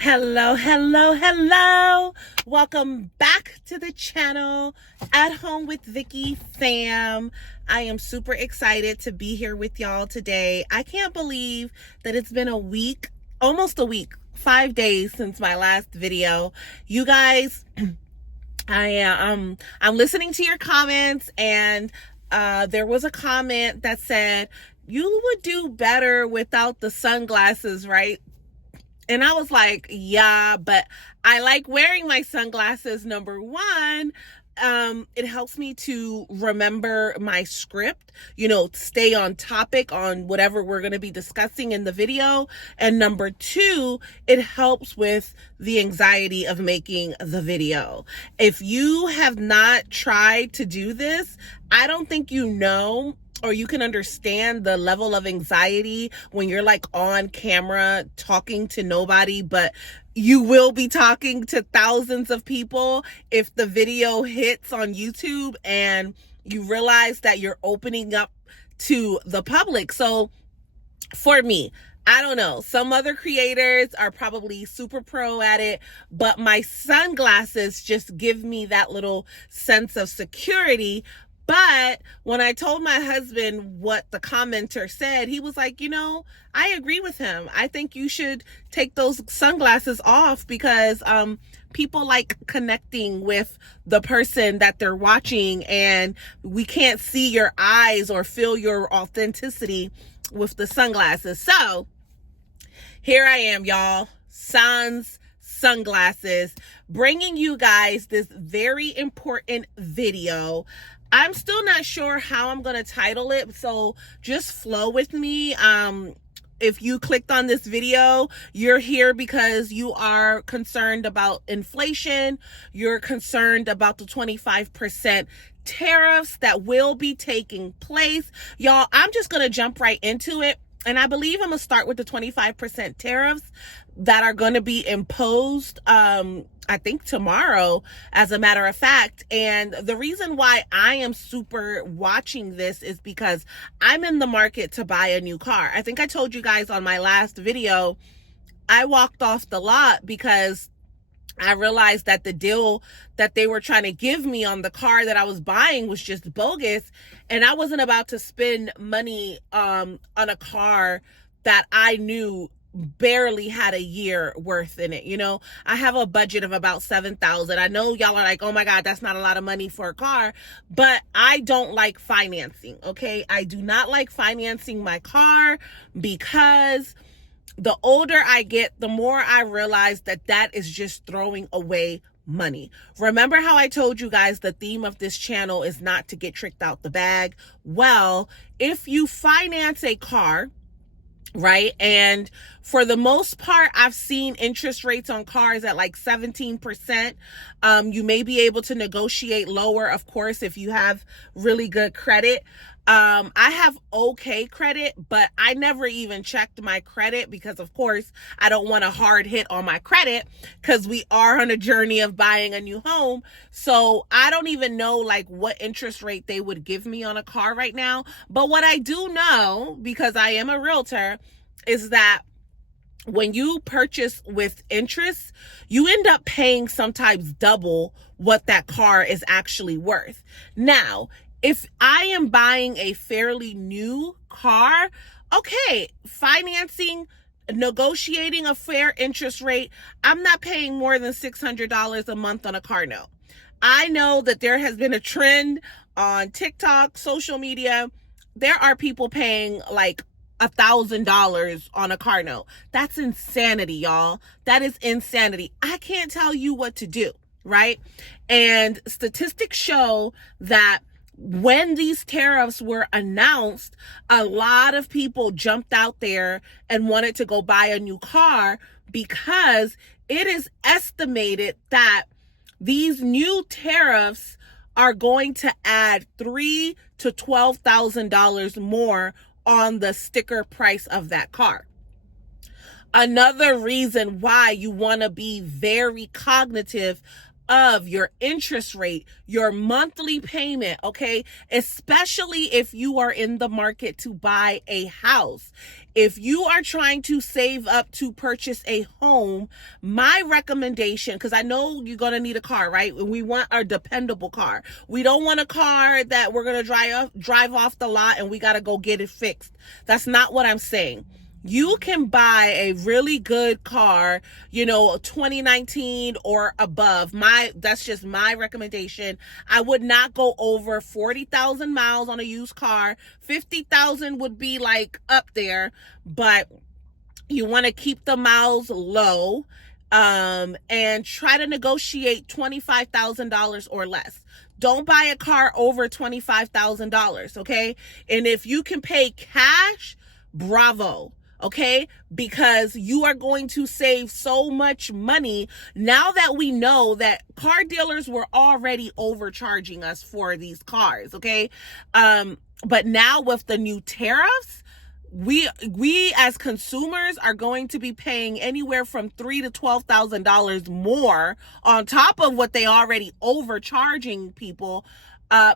Hello, hello, hello. Welcome back to the channel, At Home with Vicky fam. I am super excited to be here with y'all today. I can't believe that it's been a week, almost a week, 5 days since my last video. You guys, I'm listening to your comments, and there was a comment that said you would do better without the sunglasses, right? And I was like, yeah, but I like wearing my sunglasses. Number one, it helps me to remember my script, stay on topic on whatever we're going to be discussing in the video. And number two, it helps with the anxiety of making the video. If you have not tried to do this, I don't think you know or you can understand the level of anxiety when you're like on camera talking to nobody, but you will be talking to thousands of people if the video hits on YouTube and you realize that you're opening up to the public. So for me, I don't know, some other creators are probably super pro at it, but my sunglasses just give me that little sense of security. But when I told my husband what the commenter said, he was like, I agree with him. I think you should take those sunglasses off because people like connecting with the person that they're watching, and we can't see your eyes or feel your authenticity with the sunglasses. So here I am, y'all, sans sunglasses, bringing you guys this very important video. I'm still not sure how I'm going to title it, so just flow with me. If you clicked on this video, you're here because you are concerned about inflation. You're concerned about the 25% tariffs that will be taking place. Y'all, I'm just going to jump right into it. And I believe I'm going to start with the 25% tariffs that are going to be imposed, I think tomorrow, as a matter of fact. And the reason why I am super watching this is because I'm in the market to buy a new car. I think I told you guys on my last video, I walked off the lot because I realized that the deal that they were trying to give me on the car that I was buying was just bogus. And I wasn't about to spend money on a car that I knew barely had a year worth in it. I have a budget of about $7,000. I know y'all are like, oh my God, that's not a lot of money for a car, but I don't like financing. Okay. I do not like financing my car because the older I get, the more I realize that is just throwing away money. Remember how I told you guys the theme of this channel is not to get tricked out the bag? Well, if you finance a car, right? And for the most part, I've seen interest rates on cars at like 17%. You may be able to negotiate lower, of course, if you have really good credit. I have okay credit, but I never even checked my credit because, of course, I don't want a hard hit on my credit because we are on a journey of buying a new home. So I don't even know like what interest rate they would give me on a car right now. But what I do know, because I am a realtor, is that when you purchase with interest, you end up paying sometimes double what that car is actually worth. Now, if I am buying a fairly new car, okay, financing, negotiating a fair interest rate, I'm not paying more than $600 a month on a car note. I know that there has been a trend on TikTok, social media. There are people paying like $1,000 on a car note. That's insanity, y'all. That is insanity. I can't tell you what to do, right? And statistics show that when these tariffs were announced, a lot of people jumped out there and wanted to go buy a new car because it is estimated that these new tariffs are going to add $3,000 to $12,000 more on the sticker price of that car. Another reason why you want to be very cognitive of your interest rate, your monthly payment, okay? Especially if you are in the market to buy a house. if you are trying to save up to purchase a home, my recommendation, because I know you're going to need a car, right? We want a dependable car. We don't want a car that we're going to drive off the lot and we got to go get it fixed. That's not what I'm saying. You can buy a really good car, 2019 or above. That's just my recommendation. I would not go over 40,000 miles on a used car. 50,000 would be like up there, but you want to keep the miles low, and try to negotiate $25,000 or less. Don't buy a car over $25,000, okay? And if you can pay cash, bravo. Okay, because you are going to save so much money now that we know that car dealers were already overcharging us for these cars. Okay, but now with the new tariffs, we as consumers are going to be paying anywhere from $3,000 to $12,000 more on top of what they already overcharging people,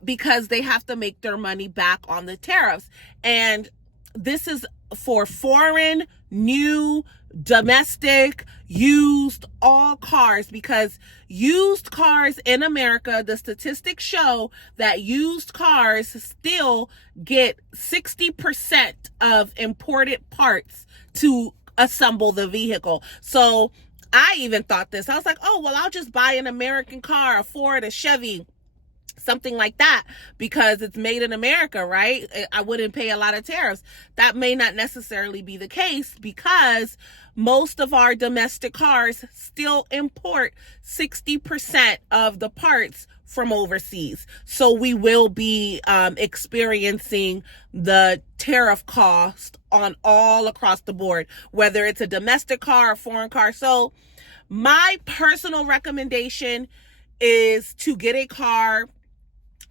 because they have to make their money back on the tariffs. And this is for foreign, new, domestic, used, all cars, because used cars in America, the statistics show that used cars still get 60% of imported parts to assemble the vehicle. So I even thought this. I was like, oh, well, I'll just buy an American car, a Ford, a Chevy, something like that, because it's made in America, right? I wouldn't pay a lot of tariffs. That may not necessarily be the case, because most of our domestic cars still import 60% of the parts from overseas. So we will be experiencing the tariff cost on all across the board, whether it's a domestic car or foreign car. So my personal recommendation is to get a car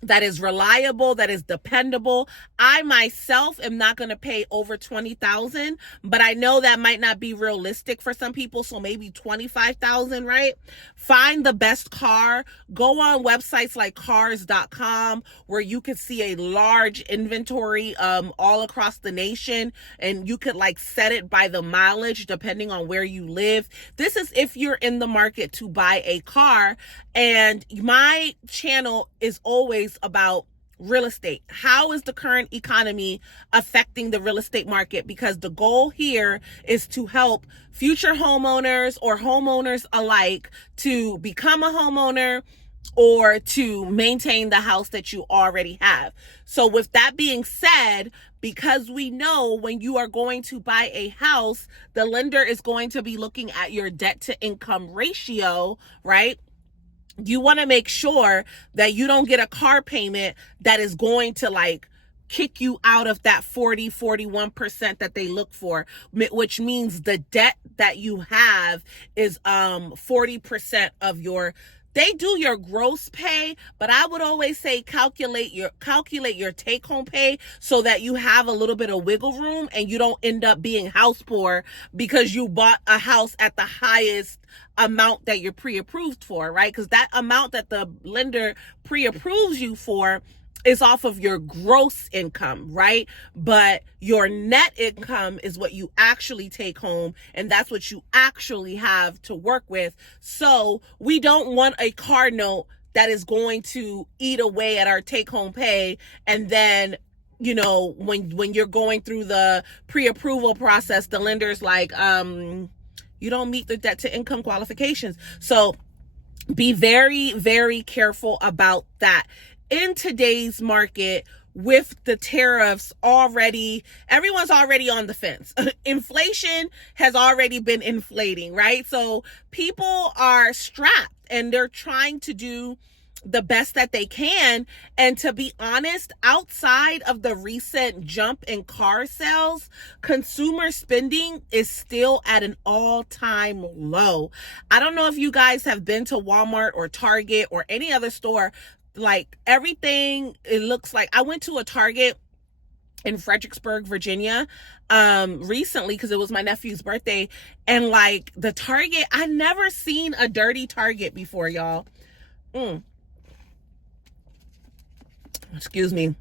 that is reliable, that is dependable. I myself am not going to pay over $20,000, but I know that might not be realistic for some people. So maybe $25,000, right? Find the best car. Go on websites like cars.com, where you could see a large inventory all across the nation, and you could like set it by the mileage depending on where you live. This is if you're in the market to buy a car. And my channel is always about real estate. How is the current economy affecting the real estate market? Because the goal here is to help future homeowners or homeowners alike to become a homeowner or to maintain the house that you already have. So with that being said, because we know when you are going to buy a house, the lender is going to be looking at your debt to income ratio, right? You want to make sure that you don't get a car payment that is going to like kick you out of that 41% that they look for, which means the debt that you have is 40% of your. They do your gross pay, but I would always say calculate your take home pay so that you have a little bit of wiggle room and you don't end up being house poor because you bought a house at the highest amount that you're pre-approved for, right? Because that amount that the lender pre-approves you for is off of your gross income, right? But your net income is what you actually take home, and that's what you actually have to work with. So we don't want a car note that is going to eat away at our take home pay, and then when you're going through the pre-approval process, the lender's like, you don't meet the debt to income qualifications. So be very, very careful about that. In today's market, with the tariffs already, everyone's already on the fence. Inflation has already been inflating, right? So people are strapped and they're trying to do the best that they can. And to be honest, outside of the recent jump in car sales, consumer spending is still at an all-time low. I don't know if you guys have been to Walmart or Target or any other store. Like everything, it looks like I went to a Target in Fredericksburg, Virginia, recently because it was my nephew's birthday. And like the Target, I never seen a dirty Target before, y'all. Excuse me.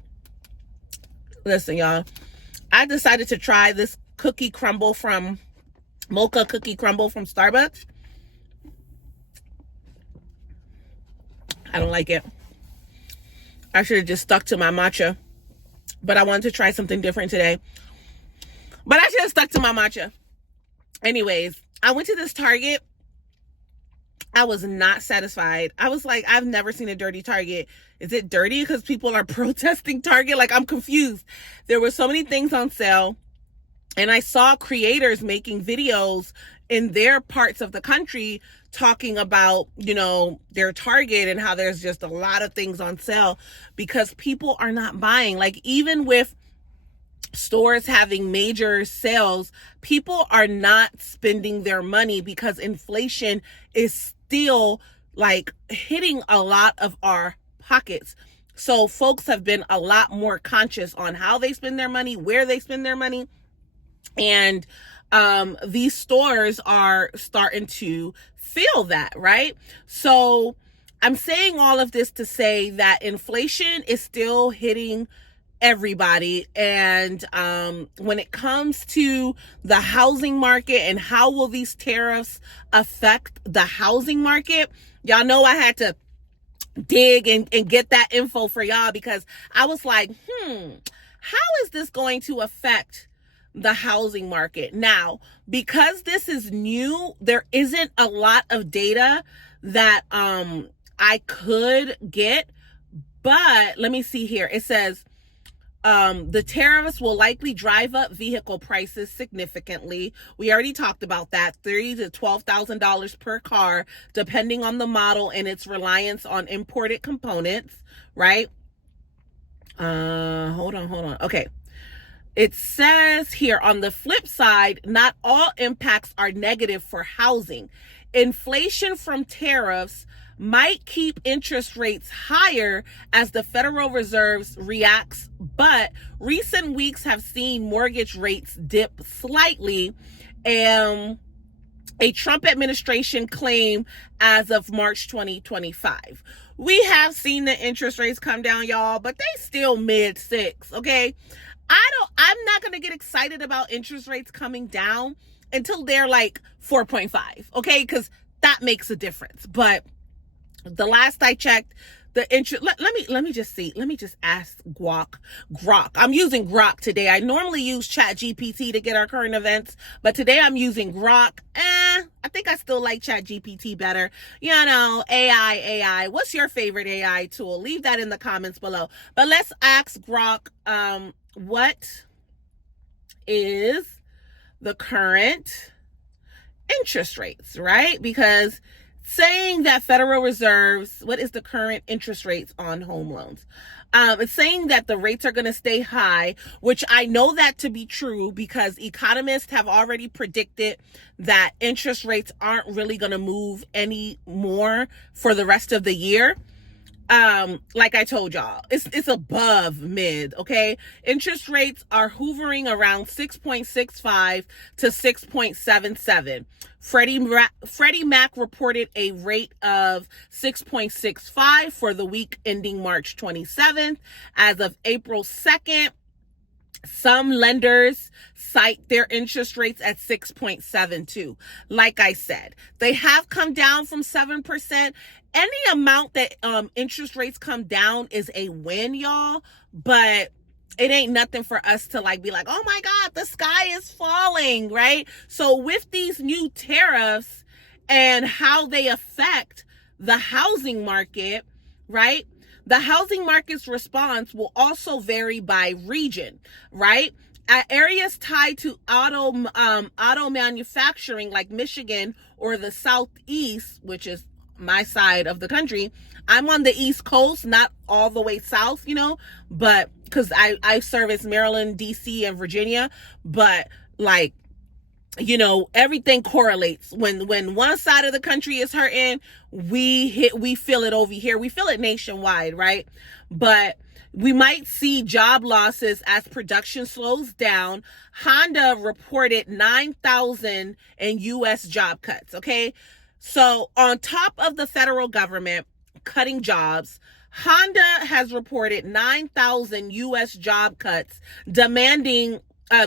Listen, y'all, I decided to try this mocha cookie crumble from Starbucks. I don't like it. I should have just stuck to my matcha, but I wanted to try something different today. But I should have stuck to my matcha. Anyways, I went to this Target. I was not satisfied. I was like, I've never seen a dirty Target. Is it dirty because people are protesting Target? Like, I'm confused. There were so many things on sale, and I saw creators making videos in their parts of the country talking about, their Target and how there's just a lot of things on sale because people are not buying. Like, even with stores having major sales, people are not spending their money because inflation is still like hitting a lot of our pockets. So folks have been a lot more conscious on how they spend their money, where they spend their money. And these stores are starting to feel that, right? So I'm saying all of this to say that inflation is still hitting everybody. And when it comes to the housing market and how will these tariffs affect the housing market, y'all know I had to dig and get that info for y'all because I was like, how is this going to affect the housing market? Now, because this is new, there isn't a lot of data that I could get, but let me see here. It says the tariffs will likely drive up vehicle prices significantly. We already talked about that. $3,000 to $12,000 per car, depending on the model and its reliance on imported components, right? Hold on. Okay. It says here, on the flip side, not all impacts are negative for housing. Inflation from tariffs might keep interest rates higher as the Federal Reserve reacts, but recent weeks have seen mortgage rates dip slightly. A Trump administration claim as of March 2025. We have seen the interest rates come down, y'all, but they still mid-6, okay? I'm not going to get excited about interest rates coming down until they're like 4.5, okay? Because that makes a difference. But the last I checked, the interest, let me just see. Let me just ask Grok. I'm using Grok today. I normally use ChatGPT to get our current events, but today I'm using Grok. I think I still like ChatGPT better. AI. What's your favorite AI tool? Leave that in the comments below. But let's ask Grok, what is the current interest rates, right? Because saying that Federal Reserves, what is the current interest rates on home loans? It's saying that the rates are going to stay high, which I know that to be true because economists have already predicted that interest rates aren't really going to move any more for the rest of the year. Like I told y'all, it's above mid, okay? Interest rates are hovering around 6.65 to 6.77. Freddie Mac reported a rate of 6.65 for the week ending March 27th. As of April 2nd, some lenders cite their interest rates at 6.72. Like I said, they have come down from 7%. Any amount that interest rates come down is a win, y'all, but it ain't nothing for us to be like, oh my God, the sky is falling, right? So with these new tariffs and how they affect the housing market, right? The housing market's response will also vary by region, right? Areas tied to auto manufacturing like Michigan or the Southeast, which is my side of the country. I'm on the East Coast, not all the way south, but because I service Maryland, DC, and Virginia, but everything correlates. When one side of the country is hurting, we feel it over here. We feel it nationwide, right? But we might see job losses as production slows down. Honda reported 9,000 in U.S. job cuts, okay? So on top of the federal government cutting jobs, Honda has reported 9,000 U.S. job cuts, demanding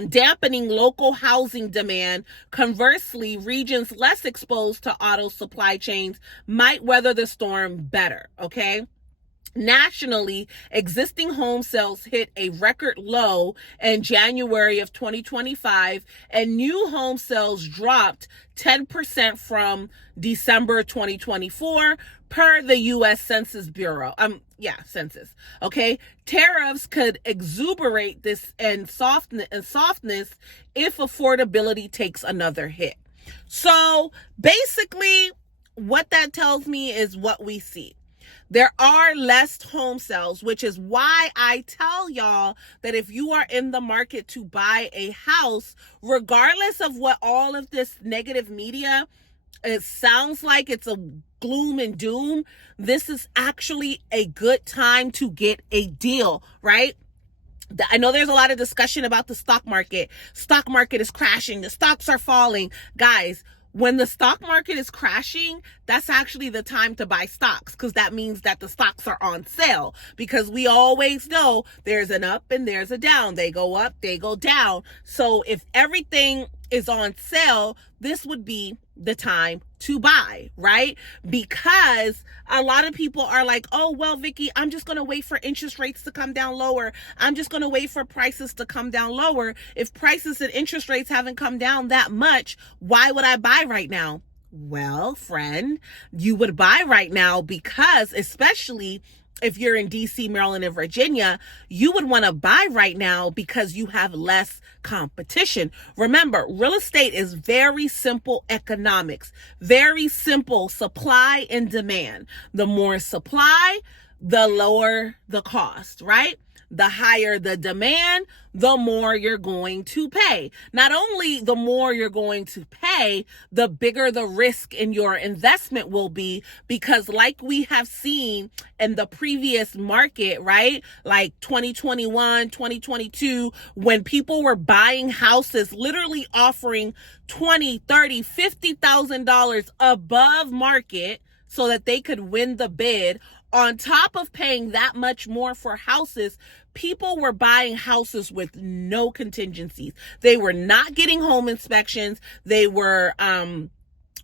dampening local housing demand. Conversely, regions less exposed to auto supply chains might weather the storm better, okay? Nationally, existing home sales hit a record low in January of 2025, and new home sales dropped 10% from December 2024 per the U.S. Census Bureau. Census. Okay, tariffs could exuberate this and softness if affordability takes another hit. So basically, what that tells me is what we see. There are less home sales, which is why I tell y'all that if you are in the market to buy a house, regardless of what all of this negative media, it sounds like it's a gloom and doom, this is actually a good time to get a deal, right? I know there's a lot of discussion about the stock market. Stock market is crashing. The stocks are falling. Guys, when the stock market is crashing, that's actually the time to buy stocks, because that means that the stocks are on sale, because we always know there's an up and there's a down. They go up, they go down. So if everything is on sale, this would be the time to buy, right? Because a lot of people are like, oh, well, Vicky, I'm just going to wait for interest rates to come down lower. I'm just going to wait for prices to come down lower. If prices and interest rates haven't come down that much, why would I buy right now? Well, friend, you would buy right now because, especially if you're in DC, Maryland, and Virginia, you would want to buy right now because you have less competition. Remember, real estate is very simple economics, very simple supply and demand. The more supply, the lower the cost, right? The higher the demand, the more you're going to pay. Not only the more you're going to pay, the bigger the risk in your investment will be, because like we have seen in the previous market, right? Like 2021, 2022, when people were buying houses, literally offering $20, $30, $50,000 above market so that they could win the bid. On top of paying that much more for houses, people were buying houses with no contingencies. They were not getting home inspections. They were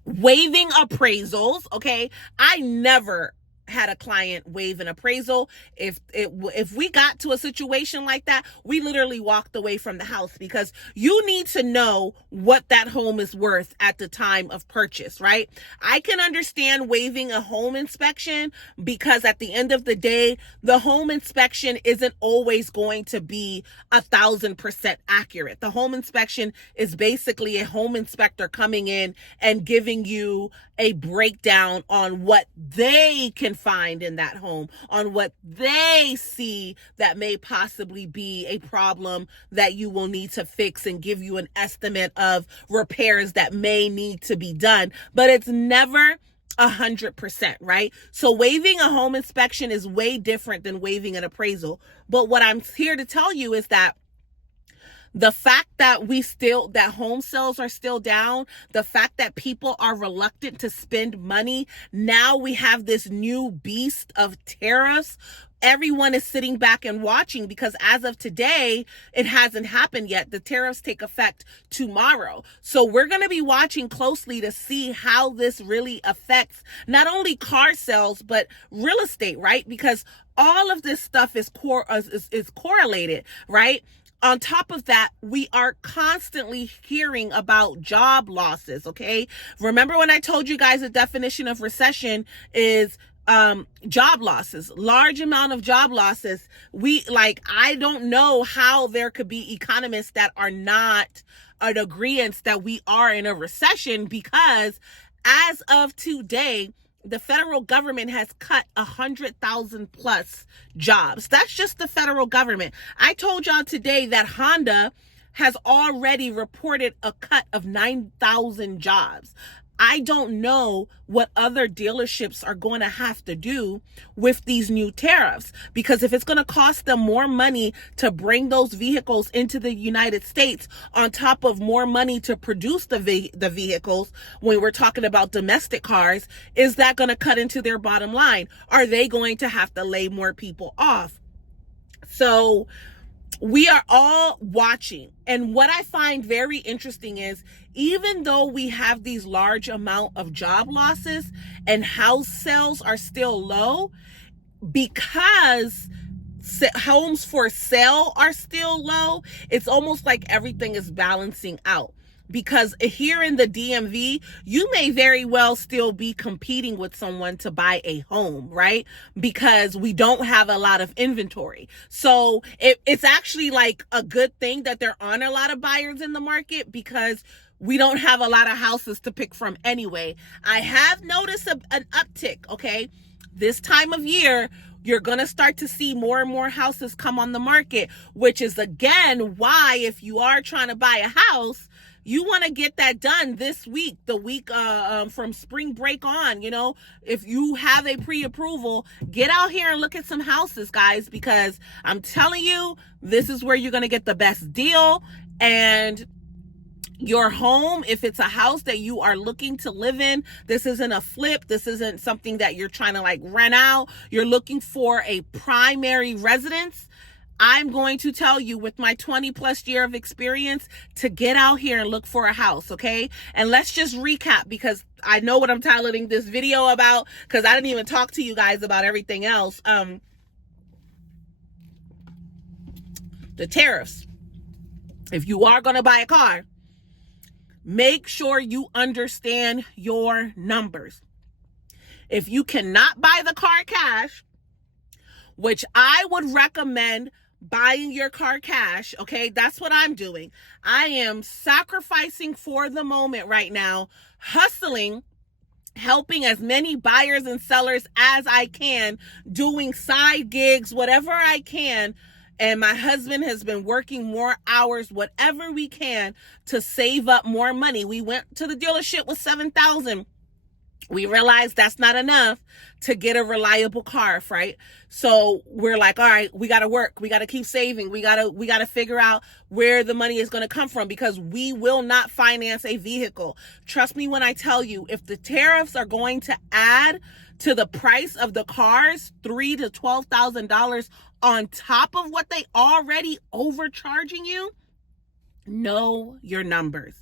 waiving appraisals, okay? I never had a client waive an appraisal. If we got to a situation like that, we literally walked away from the house, because you need to know what that home is worth at the time of purchase, right? I can understand waiving a home inspection, because at the end of the day, the home inspection isn't always going to be 1,000% accurate. The home inspection is basically a home inspector coming in and giving you a breakdown on what they can find in that home, on what they see that may possibly be a problem that you will need to fix, and give you an estimate of repairs that may need to be done. But it's never 100%, right? So waiving a home inspection is way different than waiving an appraisal. But what I'm here to tell you is that the fact that that home sales are still down, the fact that people are reluctant to spend money, now we have this new beast of tariffs. Everyone is sitting back and watching, because as of today, it hasn't happened yet. The tariffs take effect tomorrow. So we're going to be watching closely to see how this really affects not only car sales, but real estate, right? Because all of this stuff is correlated, right? On top of that, we are constantly hearing about job losses, okay? Remember when I told you guys the definition of recession is job losses, large amount of job losses. I don't know how there could be economists that are not in agreement that we are in a recession, because as of today, the federal government has cut 100,000 plus jobs. That's just the federal government. I told y'all today that Honda has already reported a cut of 9,000 jobs. I don't know what other dealerships are going to have to do with these new tariffs, because if it's going to cost them more money to bring those vehicles into the United States, on top of more money to produce the vehicles, when we're talking about domestic cars, is that going to cut into their bottom line? Are they going to have to lay more people off? So we are all watching. And what I find very interesting is, even though we have these large amount of job losses and house sales are still low, because homes for sale are still low, it's almost like everything is balancing out. Because here in the DMV, you may very well still be competing with someone to buy a home, right? Because we don't have a lot of inventory. So it's actually like a good thing that there aren't a lot of buyers in the market, because we don't have a lot of houses to pick from anyway. I have noticed an uptick, okay? This time of year, you're going to start to see more and more houses come on the market, which is, again, why if you are trying to buy a house, you want to get that done this week, the week from spring break on. You know, if you have a pre-approval, get out here and look at some houses, guys, because I'm telling you, this is where you're going to get the best deal. And your home, if it's a house that you are looking to live in, this isn't a flip, this isn't something that you're trying to like rent out, you're looking for a primary residence, I'm going to tell you, with my 20 plus year of experience, to get out here and look for a house, okay? And let's just recap, because I know what I'm titling this video about, because I didn't even talk to you guys about everything else. The tariffs. If you are going to buy a car, make sure you understand your numbers. If you cannot buy the car cash, which I would recommend buying your car cash, okay? That's what I'm doing. I am sacrificing for the moment right now, hustling, helping as many buyers and sellers as I can, doing side gigs, whatever I can. And my husband has been working more hours, whatever we can, to save up more money. We went to the dealership with $7,000. We realized that's not enough to get a reliable car, right? So we're like, all right, we got to work. We got to keep saving. We got to figure out where the money is going to come from, because we will not finance a vehicle. Trust me when I tell you, if the tariffs are going to add to the price of the cars, $3,000 to $12,000 on top of what they already overcharging you, know your numbers.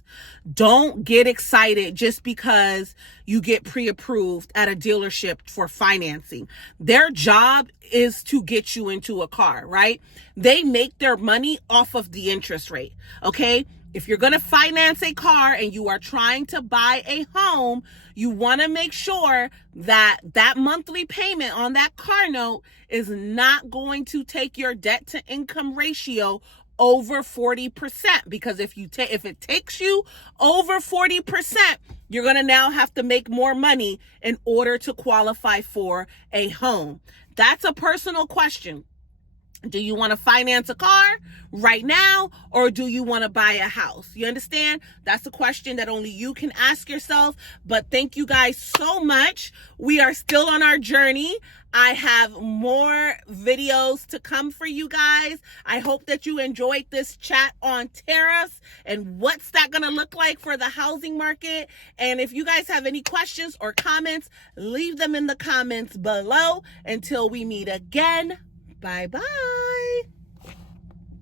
Don't get excited just because you get pre-approved at a dealership for financing. Their job is to get you into a car, right? They make their money off of the interest rate, okay? If you're going to finance a car and you are trying to buy a home, you want to make sure that that monthly payment on that car note is not going to take your debt to income ratio over 40%, because if it takes you over 40%, you're going to now have to make more money in order to qualify for a home. That's a personal question. Do you want to finance a car right now, or do you want to buy a house? You understand? That's a question that only you can ask yourself. But thank you guys so much. We are still on our journey. I have more videos to come for you guys. I hope that you enjoyed this chat on tariffs and what's that going to look like for the housing market. And if you guys have any questions or comments, leave them in the comments below. Until we meet again, bye-bye.